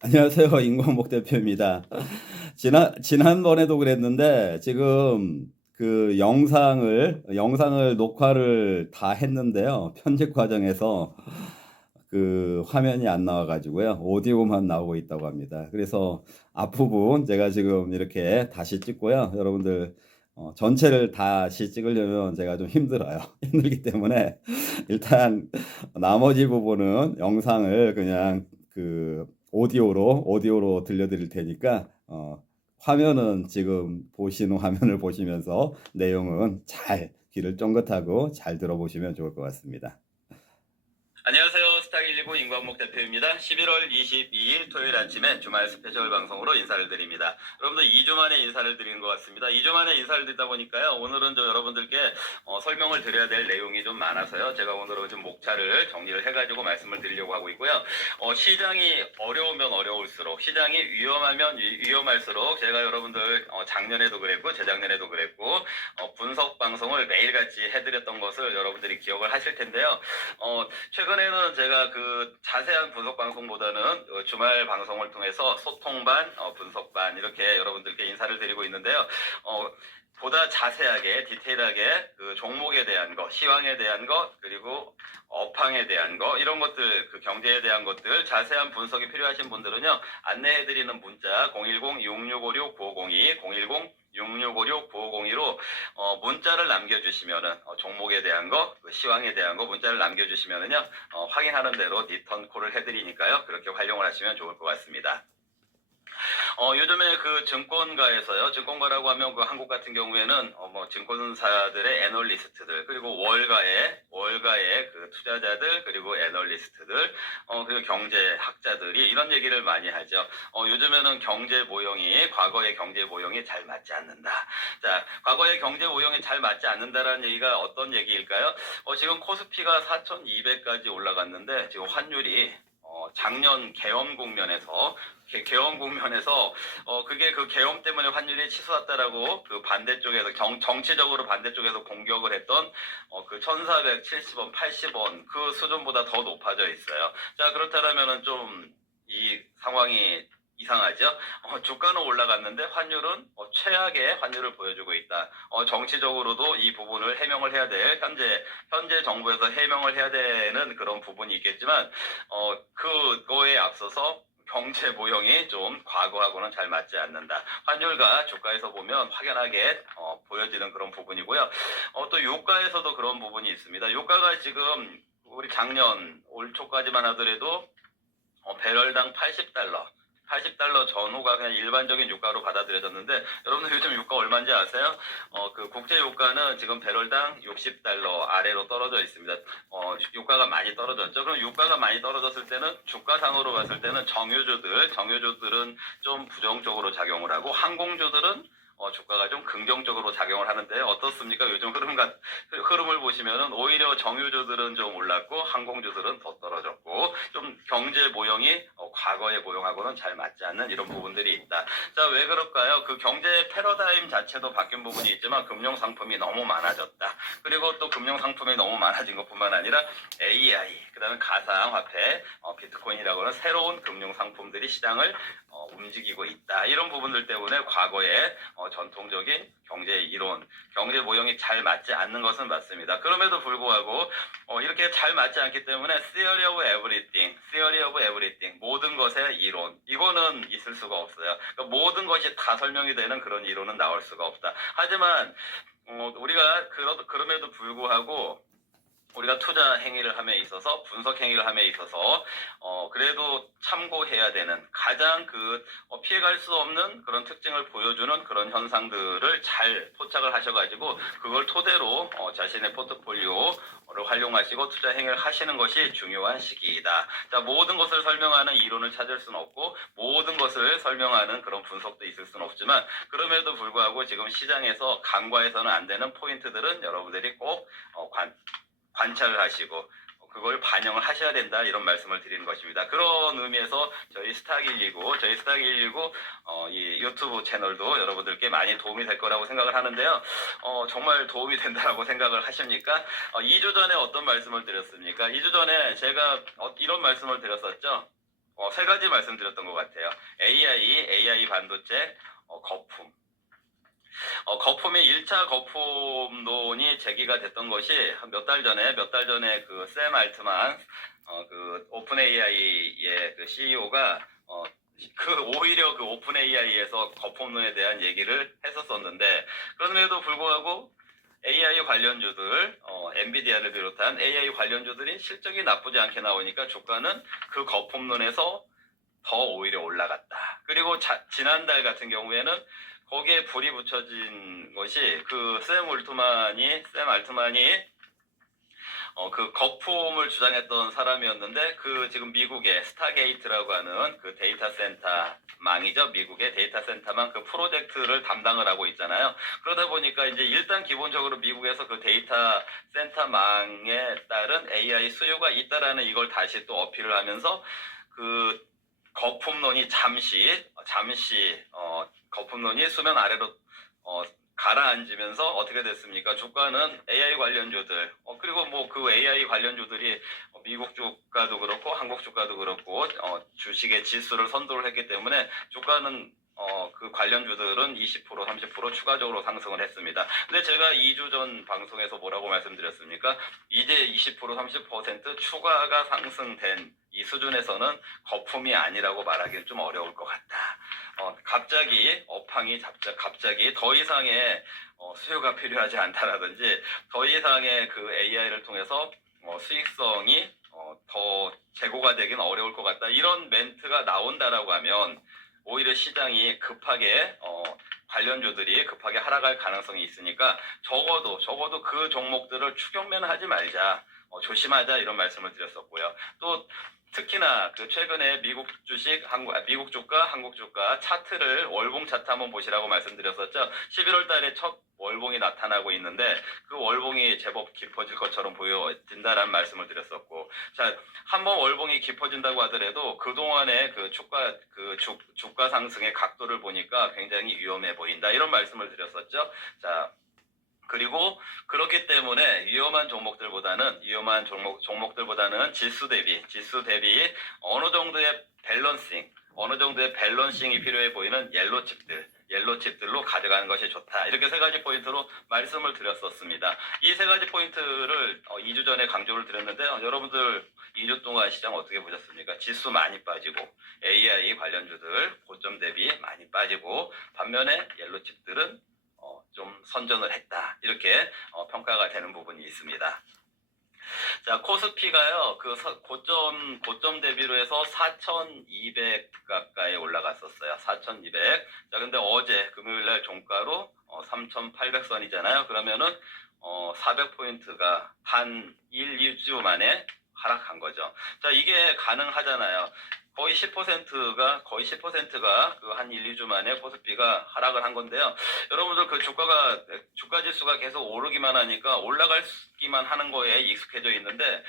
안녕하세요. 임광복 대표입니다. 지난번에도 그랬는데, 지금 그 영상을 녹화를 다 했는데요. 편집 과정에서 그 화면이 안 나와가지고요. 오디오만 나오고 있다고 합니다. 그래서 앞부분 제가 지금 이렇게 다시 찍고요. 여러분들 전체를 다시 찍으려면 제가 좀 힘들어요. 힘들기 때문에 일단 나머지 부분은 영상을 그냥 그 오디오로 들려드릴 테니까 화면은 지금 보시는 화면을 보시면서 내용은 잘 귀를 쫑긋하고 잘 들어보시면 좋을 것 같습니다. 안녕하세요. 스타119 임광목 대표입니다. 11월 22일 토요일 아침에 주말 스페셜 방송으로 인사를 드립니다. 여러분들 2주 만에 인사를 드리는 것 같습니다. 2주 만에 인사를 드리다 보니까요. 오늘은 여러분들께 설명을 드려야 될 내용이 좀 많아서요. 제가 오늘은 좀 목차를 정리를 해가지고 말씀을 드리려고 하고 있고요. 시장이 어려우면 어려울수록, 시장이 위험하면 위험할수록 제가 여러분들 작년에도 그랬고 재작년에도 그랬고 분석 방송을 매일같이 해드렸던 것을 여러분들이 기억을 하실 텐데요. 최근에는 제가 그 자세한 분석 방송보다는 주말 방송을 통해서 소통반, 분석반 이렇게 여러분들께 인사를 드리고 있는데요. 보다 자세하게 디테일하게 그 종목에 대한 거, 시황에 대한 것, 그리고 업황에 대한 거, 이런 것들, 그 경제에 대한 것들 자세한 분석이 필요하신 분들은요, 안내해드리는 문자 010-6656-9502, 010-6656-9502로 문자를 남겨주시면은 종목에 대한 거, 그 시황에 대한 거 문자를 남겨주시면은요, 확인하는 대로 리턴 콜을 해드리니까요, 그렇게 활용을 하시면 좋을 것 같습니다. 요즘에 그 증권가에서요, 증권가라고 하면 그 한국 같은 경우에는 뭐 증권사들의 애널리스트들, 그리고 월가의 그 투자자들, 그리고 애널리스트들, 그리고 경제학자들이 이런 얘기를 많이 하죠. 요즘에는 경제 모형이, 과거의 경제 모형이 잘 맞지 않는다. 자, 과거의 경제 모형이 잘 맞지 않는다라는 얘기가 어떤 얘기일까요? 지금 코스피가 4,200까지 올라갔는데, 지금 환율이 작년 계엄 국면에서 그게 그 계엄 때문에 환율이 치솟았다라고 그 반대쪽에서 정치적으로 반대쪽에서 공격을 했던 그 1,470원, 80원 그 수준보다 더 높아져 있어요. 자, 그렇다면은 좀 이 상황이 이상하죠? 주가는 올라갔는데 환율은 최악의 환율을 보여주고 있다. 정치적으로도 이 부분을 해명을 해야 될 현재 정부에서 해명을 해야 되는 그런 부분이 있겠지만 그거에 앞서서 경제 모형이 좀 과거하고는 잘 맞지 않는다. 환율과 주가에서 보면 확연하게 보여지는 그런 부분이고요. 또 유가에서도 그런 부분이 있습니다. 유가가 지금 우리 작년 올 초까지만 하더라도 배럴당 80달러 전후가 그냥 일반적인 유가로 받아들여졌는데, 여러분들 요즘 유가 얼마인지 아세요? 그 국제 유가는 지금 배럴당 60달러 아래로 떨어져 있습니다. 유가가 많이 떨어졌죠. 그럼 유가가 많이 떨어졌을 때는 주가상으로 봤을 때는 정유주들은 좀 부정적으로 작용을 하고, 항공주들은 주가가 좀 긍정적으로 작용을 하는데 어떻습니까? 요즘 흐름을 보시면은 오히려 정유주들은 좀 올랐고 항공주들은 더 떨어졌고, 좀 경제 모형이 과거의 모형하고는 잘 맞지 않는 이런 부분들이 있다. 자, 왜 그럴까요? 그 경제 패러다임 자체도 바뀐 부분이 있지만 금융 상품이 너무 많아졌다. 그리고 또 금융 상품이 너무 많아진 것뿐만 아니라 AI, 그다음에 가상화폐, 비트코인이라고 하는 새로운 금융 상품들이 시장을 움직이고 있다. 이런 부분들 때문에 과거에 전통적인 경제 이론, 경제 모형이 잘 맞지 않는 것은 맞습니다. 그럼에도 불구하고 이렇게 잘 맞지 않기 때문에 theory of everything, 모든 것의 이론, 이거는 있을 수가 없어요. 그러니까 모든 것이 다 설명이 되는 그런 이론은 나올 수가 없다. 하지만 우리가 그럼에도 불구하고 우리가 투자 행위를 함에 있어서, 분석 행위를 함에 있어서 그래도 참고해야 되는 가장 피해갈 수 없는 그런 특징을 보여주는 그런 현상들을 잘 포착을 하셔가지고 그걸 토대로 자신의 포트폴리오를 활용하시고 투자 행위를 하시는 것이 중요한 시기이다. 자, 모든 것을 설명하는 이론을 찾을 수는 없고 모든 것을 설명하는 그런 분석도 있을 수는 없지만, 그럼에도 불구하고 지금 시장에서 간과해서는 안 되는 포인트들은 여러분들이 꼭 관찰을 하시고 그걸 반영을 하셔야 된다, 이런 말씀을 드리는 것입니다. 그런 의미에서 저희 스탁119 이 유튜브 채널도 여러분들께 많이 도움이 될 거라고 생각을 하는데요. 정말 도움이 된다고 생각을 하십니까? 2주 전에 어떤 말씀을 드렸습니까? 2주 전에 제가 이런 말씀을 드렸었죠. 세 가지 말씀드렸던 것 같아요. AI 반도체, 거품. 거품이 1차 거품론이 제기가 됐던 것이 몇 달 전에 그 샘 알트만, 그 오픈 AI의 그 CEO가, 오히려 그 오픈 AI에서 거품론에 대한 얘기를 했었었는데, 그럼에도 불구하고 AI 관련주들, 엔비디아를 비롯한 AI 관련주들이 실적이 나쁘지 않게 나오니까 주가는 그 거품론에서 더 오히려 올라갔다. 그리고 지난달 같은 경우에는 거기에 불이 붙여진 것이 그 샘 알트만이 그 거품을 주장했던 사람이었는데, 그 지금 미국의 스타게이트라고 하는 그 데이터 센터 망이죠. 미국의 데이터 센터망 그 프로젝트를 담당을 하고 있잖아요. 그러다 보니까 이제 일단 기본적으로 미국에서 그 데이터 센터망에 따른 AI 수요가 있다라는 이걸 다시 또 어필을 하면서 그 거품론이 잠시 거품론이 수면 아래로 가라앉으면서 어떻게 됐습니까? 주가는 AI 관련주들, 그리고 뭐 그 AI 관련주들이 미국 주가도 그렇고 한국 주가도 그렇고 주식의 지수를 선도를 했기 때문에 주가는 그 관련주들은 20% 30% 추가적으로 상승을 했습니다. 근데 제가 2주 전 방송에서 뭐라고 말씀드렸습니까? 이제 20% 30% 추가가 상승된 이 수준에서는 거품이 아니라고 말하기는 좀 어려울 것 같다. 갑자기 업황이 갑자기 더 이상의 수요가 필요하지 않다라든지 더 이상의 그 AI를 통해서 수익성이 더 제고가 되긴 어려울 것 같다. 이런 멘트가 나온다라고 하면 오히려 시장이 급하게 관련주들이 급하게 하락할 가능성이 있으니까 적어도 그 종목들을 추격만 하지 말자, 조심하자, 이런 말씀을 드렸었고요. 또 특히나 그 최근에 미국 주가, 한국 주가 차트를 월봉 차트 한번 보시라고 말씀드렸었죠. 11월 달에 첫 월봉이 나타나고 있는데 그 월봉이 제법 깊어질 것처럼 보여진다라는 말씀을 드렸었고, 자, 한번 월봉이 깊어진다고 하더라도 그동안의 그 주가 상승의 각도를 보니까 굉장히 위험해 보인다, 이런 말씀을 드렸었죠. 자, 그리고 그렇기 때문에 위험한 종목들보다는 지수 대비 어느 정도의 밸런싱이 필요해 보이는 옐로 칩들로 가져가는 것이 좋다. 이렇게 세 가지 포인트로 말씀을 드렸었습니다. 이 세 가지 포인트를 2주 전에 강조를 드렸는데요. 여러분들 2주 동안 시장 어떻게 보셨습니까? 지수 많이 빠지고 AI 관련주들 고점 대비 많이 빠지고, 반면에 옐로 칩들은 좀 선전을 했다, 이렇게 평가가 되는 부분이 있습니다. 자, 코스피가요, 그 고점 대비로 해서 4,200 가까이 올라갔었어요. 4,200. 자, 근데 어제 금요일날 종가로 3,800선이잖아요. 그러면은 400포인트가 한 1-2주 만에 하락한 거죠. 자, 이게 가능하잖아요. 거의 10%가 그 한 1-2주 만에 코스피가 하락을 한 건데요. 여러분들 그 주가 지수가 계속 오르기만 하니까 올라가기만 하는 거에 익숙해져 있는데,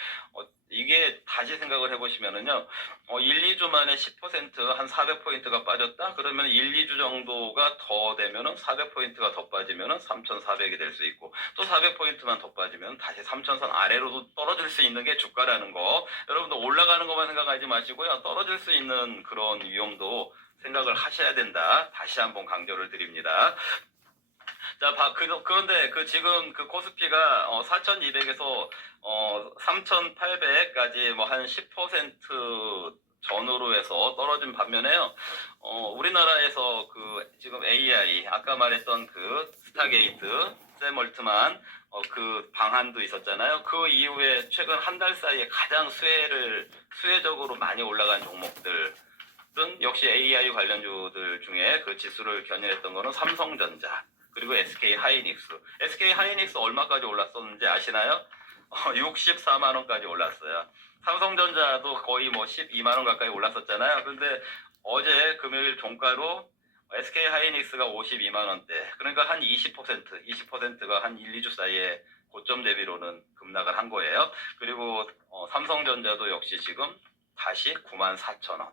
이게 다시 생각을 해보시면은요, 1-2주 만에 10% 한 400포인트가 빠졌다? 그러면 1-2주 정도가 더 되면은 400포인트가 더 빠지면은 3,400이 될 수 있고, 또 400포인트만 더 빠지면 다시 3,000선 아래로도 떨어질 수 있는 게 주가라는 거, 여러분들 올라가는 것만 생각하지 마시고요, 떨어질 수 있는 그런 위험도 생각을 하셔야 된다. 다시 한번 강조를 드립니다. 자, 그런데 지금 그 코스피가 4,200에서 3,800까지 뭐 한 10% 전후로 해서 떨어진 반면에요. 우리나라에서 그 지금 AI, 아까 말했던 그 스타게이트, 샘 얼트만 그 방한도 있었잖아요. 그 이후에 최근 한 달 사이에 가장 수혜적으로 많이 올라간 종목들 역시 AI 관련주들 중에 그 지수를 견인했던 거는 삼성전자, 그리고 SK 하이닉스 얼마까지 올랐었는지 아시나요? 64만 원까지 올랐어요. 삼성전자도 거의 뭐 12만 원 가까이 올랐었잖아요. 근데 어제 금요일 종가로 SK 하이닉스가 52만 원대, 그러니까 한 20%가 한 1-2주 사이에 고점 대비로는 급락을 한 거예요. 그리고 삼성전자도 역시 지금 다시 94,000원,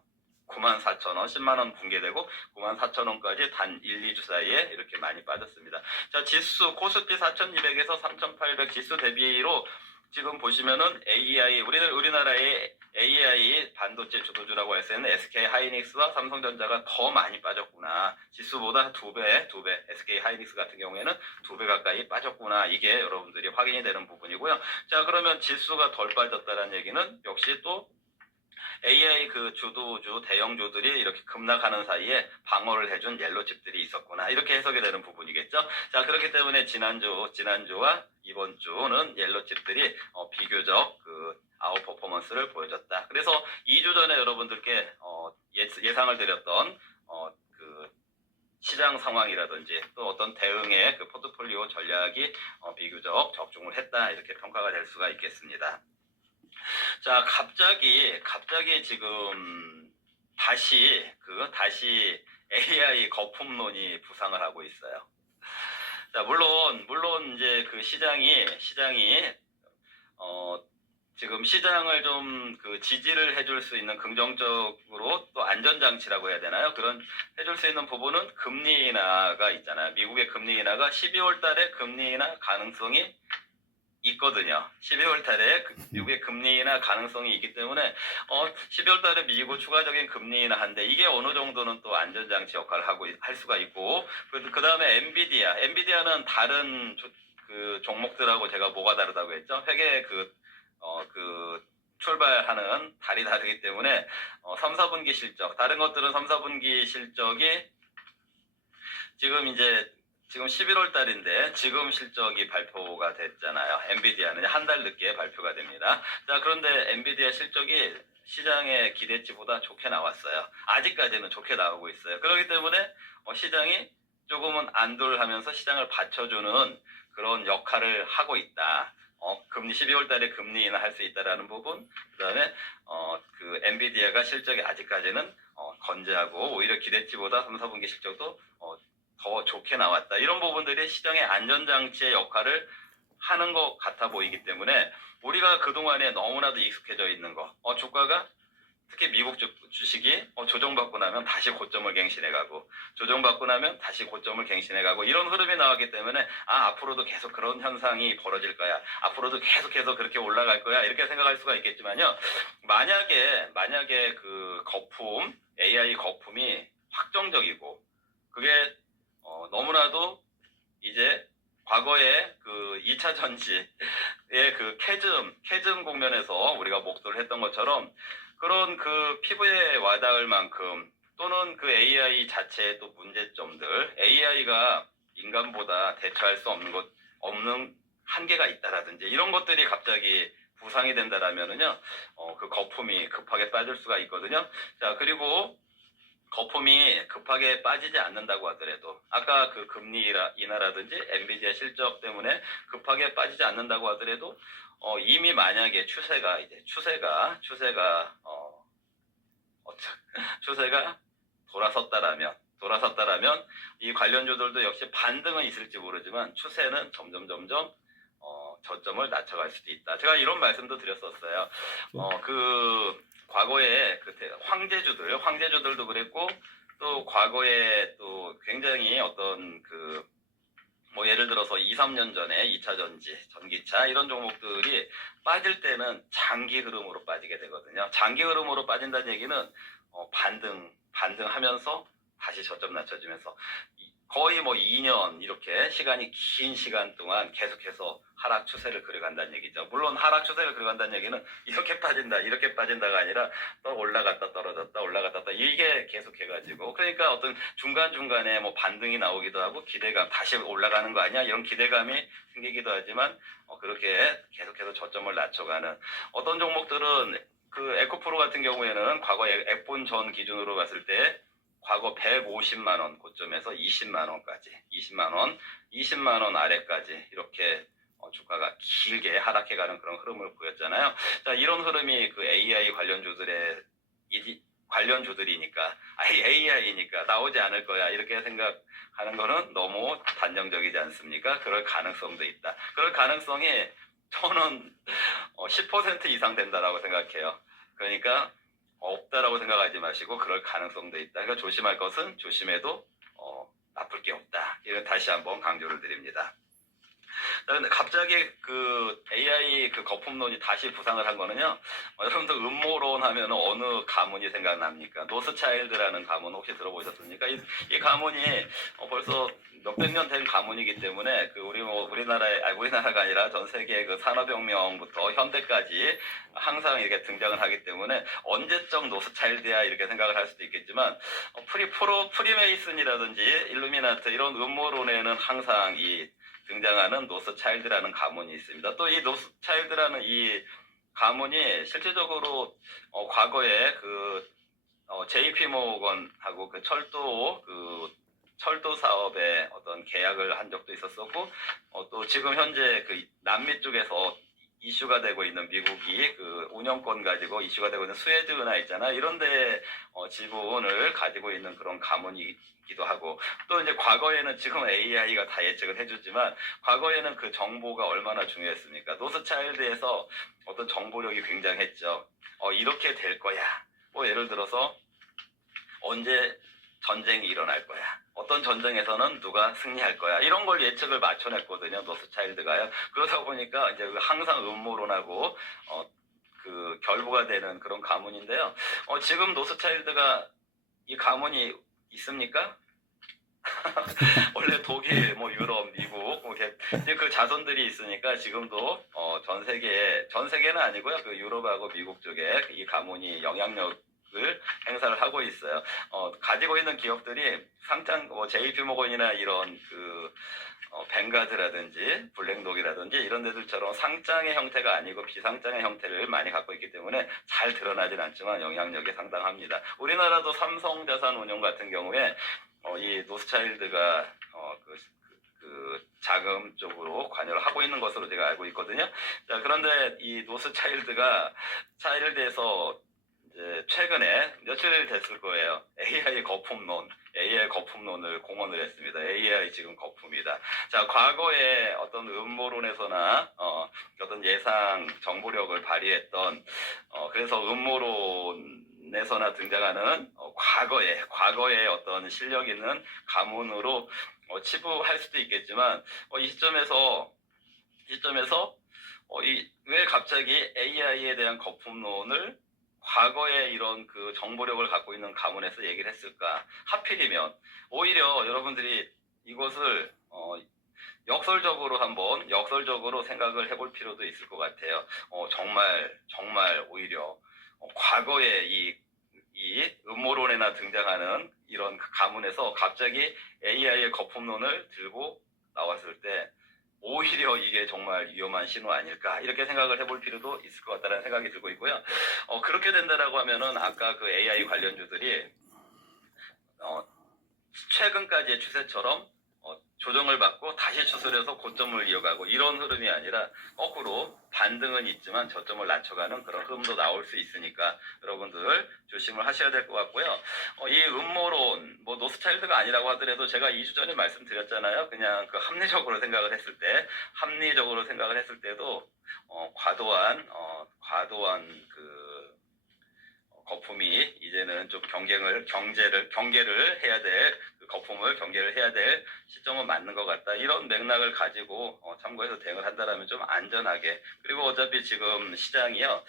10만원 붕괴되고 94,000원까지 단 1-2주 사이에 이렇게 많이 빠졌습니다. 자, 지수 코스피 4,200에서 3,800 지수 대비로 지금 보시면은 AI, 우리나라의 AI 반도체 주도주라고 할 수 있는 SK 하이닉스와 삼성전자가 더 많이 빠졌구나. 지수보다 두 배, SK 하이닉스 같은 경우에는 2배 가까이 빠졌구나. 이게 여러분들이 확인이 되는 부분이고요. 자, 그러면 지수가 덜 빠졌다는 얘기는 역시 또 AI 그 주도주, 대형주들이 이렇게 급락하는 사이에 방어를 해준 옐로칩들이 있었구나. 이렇게 해석이 되는 부분이겠죠. 자, 그렇기 때문에 지난주와 이번 주는 옐로칩들이 비교적 그 아웃 퍼포먼스를 보여줬다. 그래서 2주 전에 여러분들께 예상을 드렸던 그 시장 상황이라든지 또 어떤 대응의 그 포트폴리오 전략이 비교적 적중을 했다. 이렇게 평가가 될 수가 있겠습니다. 자, 갑자기 지금 다시 AI 거품론이 부상을 하고 있어요. 자, 물론 이제 그 시장이 지금 시장을 좀 그 지지를 해줄 수 있는 긍정적으로 또 안전장치라고 해야 되나요? 그런 해줄 수 있는 부분은 금리 인하가 있잖아요. 미국의 금리 인하가 12월 달에 금리 인하 가능성이 있거든요. 12월 달에 미국의 금리 인하 가능성이 있기 때문에 12월 달에 미국 추가적인 금리 인하한데 이게 어느 정도는 또 안전장치 역할을 할 수가 있고 그 다음에 엔비디아는 다른 그 종목들하고 제가 뭐가 다르다고 했죠? 회계 그 출발하는 달이 다르기 때문에 3, 4분기 실적 다른 것들은 3, 4분기 실적이 지금 11월 달인데 지금 실적이 발표가 됐잖아요. 엔비디아는 한 달 늦게 발표가 됩니다. 자, 그런데 엔비디아 실적이 시장의 기대치보다 좋게 나왔어요. 아직까지는 좋게 나오고 있어요. 그렇기 때문에 시장이 조금은 안돌하면서 시장을 받쳐주는 그런 역할을 하고 있다. 12월 달에 금리 인하할 수 있다라는 부분, 그 다음에 그 엔비디아가 실적이 아직까지는 건재하고 오히려 기대치보다 3, 4분기 실적도 더 좋게 나왔다. 이런 부분들이 시장의 안전장치의 역할을 하는 것 같아 보이기 때문에 우리가 그동안에 너무나도 익숙해져 있는 거, 주가가 특히 미국 주식이 조정받고 나면 다시 고점을 갱신해가고 조정받고 나면 다시 고점을 갱신해가고 이런 흐름이 나왔기 때문에 앞으로도 계속 그런 현상이 벌어질 거야. 앞으로도 계속해서 그렇게 올라갈 거야. 이렇게 생각할 수가 있겠지만요. 만약에 그 AI 거품이 확정적이고 그게 너무나도 이제 과거에 그 2차 전지의 그 캐즘 국면에서 우리가 목도를 했던 것처럼 그런 그 피부에 와닿을 만큼 또는 그 AI 자체의 또 문제점들, AI가 인간보다 대처할 수 없는 한계가 있다라든지 이런 것들이 갑자기 부상이 된다라면은요, 그 거품이 급하게 빠질 수가 있거든요. 자, 그리고 거품이 급하게 빠지지 않는다고 하더라도 아까 그 금리 인하라든지 엔비디아 실적 때문에 급하게 빠지지 않는다고 하더라도 이미 만약에 추세가 돌아섰다라면 이 관련주들도 역시 반등은 있을지 모르지만 추세는 점점 저점을 낮춰갈 수도 있다. 제가 이런 말씀도 드렸었어요. 그 과거에 그 황제주들도 그랬고 또 과거에 또 굉장히 어떤 그 뭐 예를 들어서 2, 3년 전에 2차 전지, 전기차 이런 종목들이 빠질 때는 장기 흐름으로 빠지게 되거든요. 장기 흐름으로 빠진다는 얘기는 반등하면서 다시 저점 낮춰지면서 거의 뭐 2년 이렇게 긴 시간 동안 계속해서 하락 추세를 그려간다는 얘기죠. 물론 하락 추세를 그려간다는 얘기는 이렇게 빠진다가 아니라 또 올라갔다 떨어졌다 이게 계속해가지고 그러니까 어떤 중간중간에 뭐 반등이 나오기도 하고 기대감 다시 올라가는 거 아니야 이런 기대감이 생기기도 하지만 그렇게 계속해서 저점을 낮춰가는 어떤 종목들은 그 에코프로 같은 경우에는 과거 액본 전 기준으로 봤을 때 과거 150만 원 고점에서 20만 원까지 20만 원 아래까지 이렇게 주가가 길게 하락해가는 그런 흐름을 보였잖아요. 자, 이런 흐름이 그 AI 관련주들이니까 AI니까 나오지 않을 거야 이렇게 생각하는 거는 너무 단정적이지 않습니까? 그럴 가능성도 있다. 그럴 가능성이 저는 10% 이상 된다라고 생각해요. 그러니까 없다라고 생각하지 마시고 그럴 가능성도 있다. 그러니까 조심할 것은 조심해도 나쁠 게 없다. 이건 다시 한번 강조를 드립니다. 근데 갑자기 그 AI 그 거품론이 다시 부상을 한 거는요. 여러분들 음모론 하면 어느 가문이 생각납니까? 노스차일드라는 가문 혹시 들어보셨습니까? 이 가문이 벌써 몇백 년 된 가문이기 때문에 그 우리나라가 아니라 전 세계 그 산업혁명부터 현대까지 항상 이렇게 등장을 하기 때문에 언제적 노스차일드야 이렇게 생각을 할 수도 있겠지만 프리메이슨이라든지 일루미나트 이런 음모론에는 항상 이 등장하는 노스차일드라는 가문이 있습니다. 또 이 노스차일드라는 이 가문이 실질적으로 과거에 그 JP 모건하고 그 철도 사업에 어떤 계약을 한 적도 있었었고 또 지금 현재 그 남미 쪽에서 이슈가 되고 있는 미국이 그 운영권 가지고 이슈가 되고 있는 스웨즈 은하 있잖아. 이런데 지분을 가지고 있는 그런 가문이기도 하고 또 이제 과거에는 지금 AI가 다 예측을 해주지만 과거에는 그 정보가 얼마나 중요했습니까? 노스차일드에서 어떤 정보력이 굉장했죠. 이렇게 될 거야. 뭐 예를 들어서 언제 전쟁이 일어날 거야. 어떤 전쟁에서는 누가 승리할 거야. 이런 걸 예측을 맞춰냈거든요. 노스차일드가요. 그러다 보니까 이제 항상 음모론하고 그 결부가 되는 그런 가문인데요. 지금 노스차일드가 이 가문이 있습니까? 원래 독일, 뭐 유럽, 미국, 뭐 그 자손들이 있으니까 지금도 전 세계는 아니고요. 그 유럽하고 미국 쪽에 이 가문이 영향력을 행사를 하고 있어요. 가지고 있는 기업들이 상장, JP모건이나 이런 그 뱅가드라든지 블랙록이라든지 이런 데들처럼 상장의 형태가 아니고 비상장의 형태를 많이 갖고 있기 때문에 잘 드러나진 않지만 영향력이 상당합니다. 우리나라도 삼성자산운용 같은 경우에 이 노스차일드가 그 자금 쪽으로 관여를 하고 있는 것으로 제가 알고 있거든요. 자, 그런데 이 노스차일드에서 이제 최근에 며칠 됐을 거예요. AI 거품론을 공언을 했습니다. AI 지금 거품이다. 자, 과거에 어떤 음모론에서나 어떤 예상 정보력을 발휘했던 그래서 음모론에서나 등장하는 과거의 어떤 실력 있는 가문으로 치부할 수도 있겠지만 이 시점에서 왜 갑자기 AI에 대한 거품론을 과거에 이런 그 정보력을 갖고 있는 가문에서 얘기를 했을까? 하필이면 오히려 여러분들이 이것을 역설적으로 생각을 해볼 필요도 있을 것 같아요. 정말 오히려 과거에 이 음모론에나 등장하는 이런 가문에서 갑자기 AI의 거품론을 들고 나왔을 때 오히려 이게 정말 위험한 신호 아닐까 이렇게 생각을 해볼 필요도 있을 것 같다는 생각이 들고 있고요. 그렇게 된다라고 하면은 아까 그 AI 관련주들이 최근까지의 추세처럼 조정을 받고 다시 추스려서 고점을 이어가고 이런 흐름이 아니라 거꾸로 반등은 있지만 저점을 낮춰가는 그런 흐름도 나올 수 있으니까 여러분들 조심을 하셔야 될 것 같고요. 이 음모론, 뭐 노스차일드가 아니라고 하더라도 제가 2주 전에 말씀드렸잖아요. 그냥 그 합리적으로 생각을 했을 때도 과도한 그 거품이 이제는 좀 경계를 해야 될, 그 거품을 경계를 해야 될 시점은 맞는 것 같다. 이런 맥락을 가지고 참고해서 대응을 한다라면 좀 안전하게. 그리고 어차피 지금 시장이요,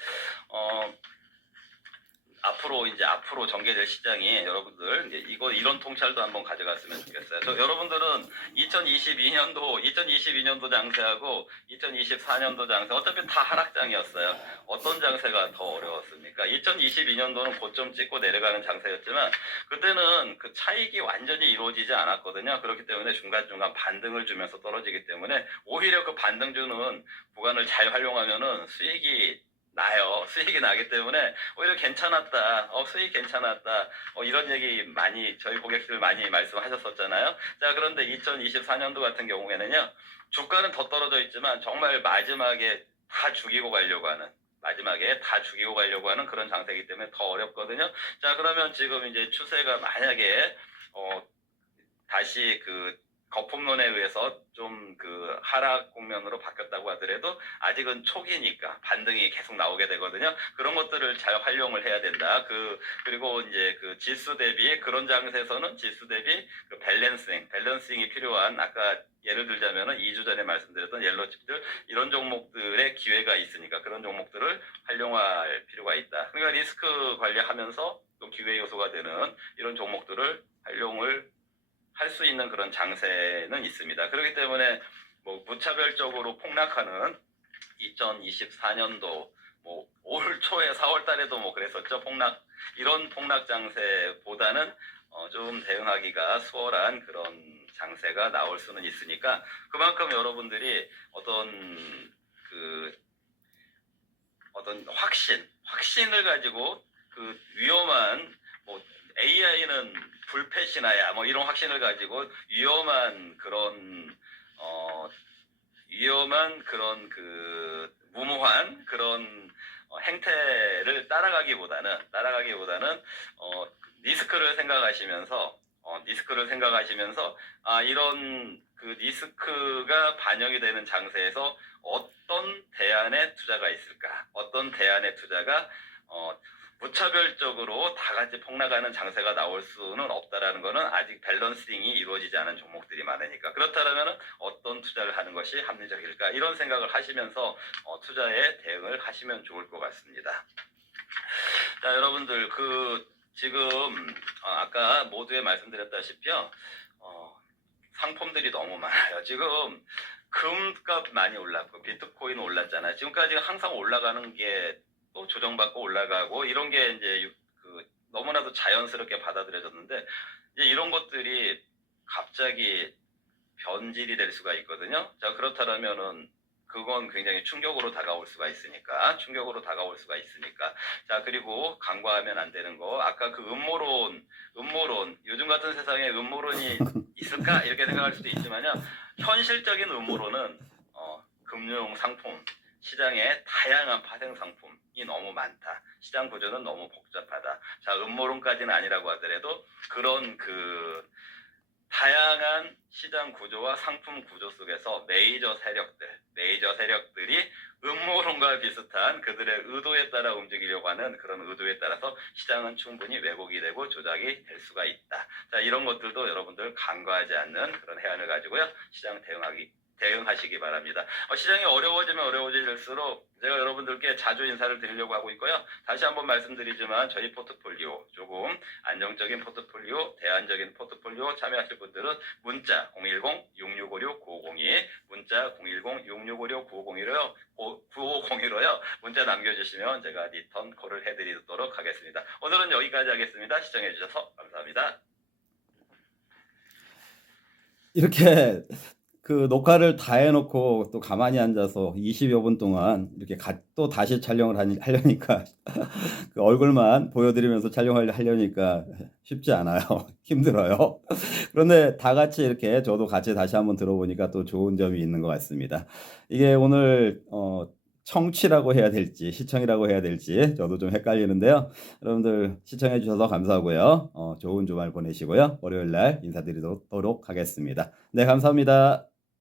앞으로 전개될 시장이 여러분들 이제 이런 통찰도 한번 가져갔으면 좋겠어요. 여러분들은 2022년도 장세하고 2024년도 장세 어차피 다 하락장이었어요. 어떤 장세가 더 어려웠습니까? 2022년도는 고점 찍고 내려가는 장세였지만 그때는 그 차익이 완전히 이루어지지 않았거든요. 그렇기 때문에 중간중간 반등을 주면서 떨어지기 때문에 오히려 그 반등 주는 구간을 잘 활용하면은 수익이 나기 때문에 오히려 괜찮았다. 수익 괜찮았다. 이런 얘기 저희 고객들 많이 말씀하셨었잖아요. 자, 그런데 2024년도 같은 경우에는요, 주가는 더 떨어져 있지만 정말 마지막에 다 죽이고 가려고 하는 그런 장세이기 때문에 더 어렵거든요. 자, 그러면 지금 이제 추세가 만약에 다시 그 거품론에 의해서 좀 그 하락 국면으로 바뀌었다고 하더라도 아직은 초기니까 반등이 계속 나오게 되거든요. 그런 것들을 잘 활용을 해야 된다. 그리고 이제 그 지수 대비 그런 장세에서는 지수 대비 그 밸런싱이 필요한 아까 예를 들자면은 2주 전에 말씀드렸던 옐로칩들 이런 종목들의 기회가 있으니까 그런 종목들을 활용할 필요가 있다. 그러니까 리스크 관리하면서 또 기회 요소가 되는 이런 종목들을 활용을 할 수 있는 그런 장세는 있습니다. 그렇기 때문에 뭐 무차별적으로 폭락하는 2024년도 뭐 올 초에 4월 달에도 뭐 그랬었죠. 이런 폭락 장세보다는 좀 대응하기가 수월한 그런 장세가 나올 수는 있으니까 그만큼 여러분들이 어떤 확신을 가지고 그 위험한 뭐 AI는 불패시나야 뭐 이런 확신을 가지고 위험한 그런 그 무모한 그런 행태를 따라가기보다는 리스크를 생각하시면서 이런 그 리스크가 반영이 되는 장세에서 어떤 대안의 투자가 있을까? 어떤 대안의 투자가 무차별적으로 다 같이 폭락하는 장세가 나올 수는 없다라는 거는 아직 밸런싱이 이루어지지 않은 종목들이 많으니까 그렇다면 어떤 투자를 하는 것이 합리적일까 이런 생각을 하시면서 투자에 대응을 하시면 좋을 것 같습니다. 자, 여러분들 지금 아까 모두에 말씀드렸다시피요 상품들이 너무 많아요. 지금 금값 많이 올랐고 비트코인 올랐잖아요. 지금까지 항상 올라가는 게 또 조정받고 올라가고 이런 게 이제 너무나도 자연스럽게 받아들여졌는데 이제 이런 것들이 갑자기 변질이 될 수가 있거든요. 자, 그렇다면은 그건 굉장히 충격으로 다가올 수가 있으니까. 자, 그리고 간과하면 안 되는 거. 아까 그 음모론, 요즘 같은 세상에 음모론이 있을까? 이렇게 생각할 수도 있지만요. 현실적인 음모론은, 금융 상품, 시장에 다양한 파생 상품이 너무 많다. 시장 구조는 너무 복잡하다. 자, 음모론까지는 아니라고 하더라도 그런 다양한 시장 구조와 상품 구조 속에서 메이저 세력들이 음모론과 비슷한 그들의 의도에 따라 움직이려고 하는 그런 의도에 따라서 시장은 충분히 왜곡이 되고 조작이 될 수가 있다. 자, 이런 것들도 여러분들 간과하지 않는 그런 해안을 가지고요. 시장 대응하시기 바랍니다. 시장이 어려워지면 어려워질수록 제가 여러분들께 자주 인사를 드리려고 하고 있고요. 다시 한번 말씀드리지만 저희 포트폴리오 조금 안정적인 포트폴리오, 대안적인 포트폴리오 참여하실 분들은 문자 010-6656-9502 문자 010-6656-9502로요. 문자 남겨주시면 제가 리턴 콜을 해드리도록 하겠습니다. 오늘은 여기까지 하겠습니다. 시청해주셔서 감사합니다. 이렇게 그 녹화를 다 해놓고 또 가만히 앉아서 20여 분 동안 이렇게 또 다시 촬영을 하려니까 그 얼굴만 보여드리면서 하려니까 쉽지 않아요. 힘들어요. 그런데 다 같이 이렇게 저도 같이 다시 한번 들어보니까 또 좋은 점이 있는 것 같습니다. 이게 오늘 청취라고 해야 될지 시청이라고 해야 될지 저도 좀 헷갈리는데요. 여러분들 시청해 주셔서 감사하고요. 좋은 주말 보내시고요. 월요일 날 인사드리도록 하겠습니다. 네, 감사합니다.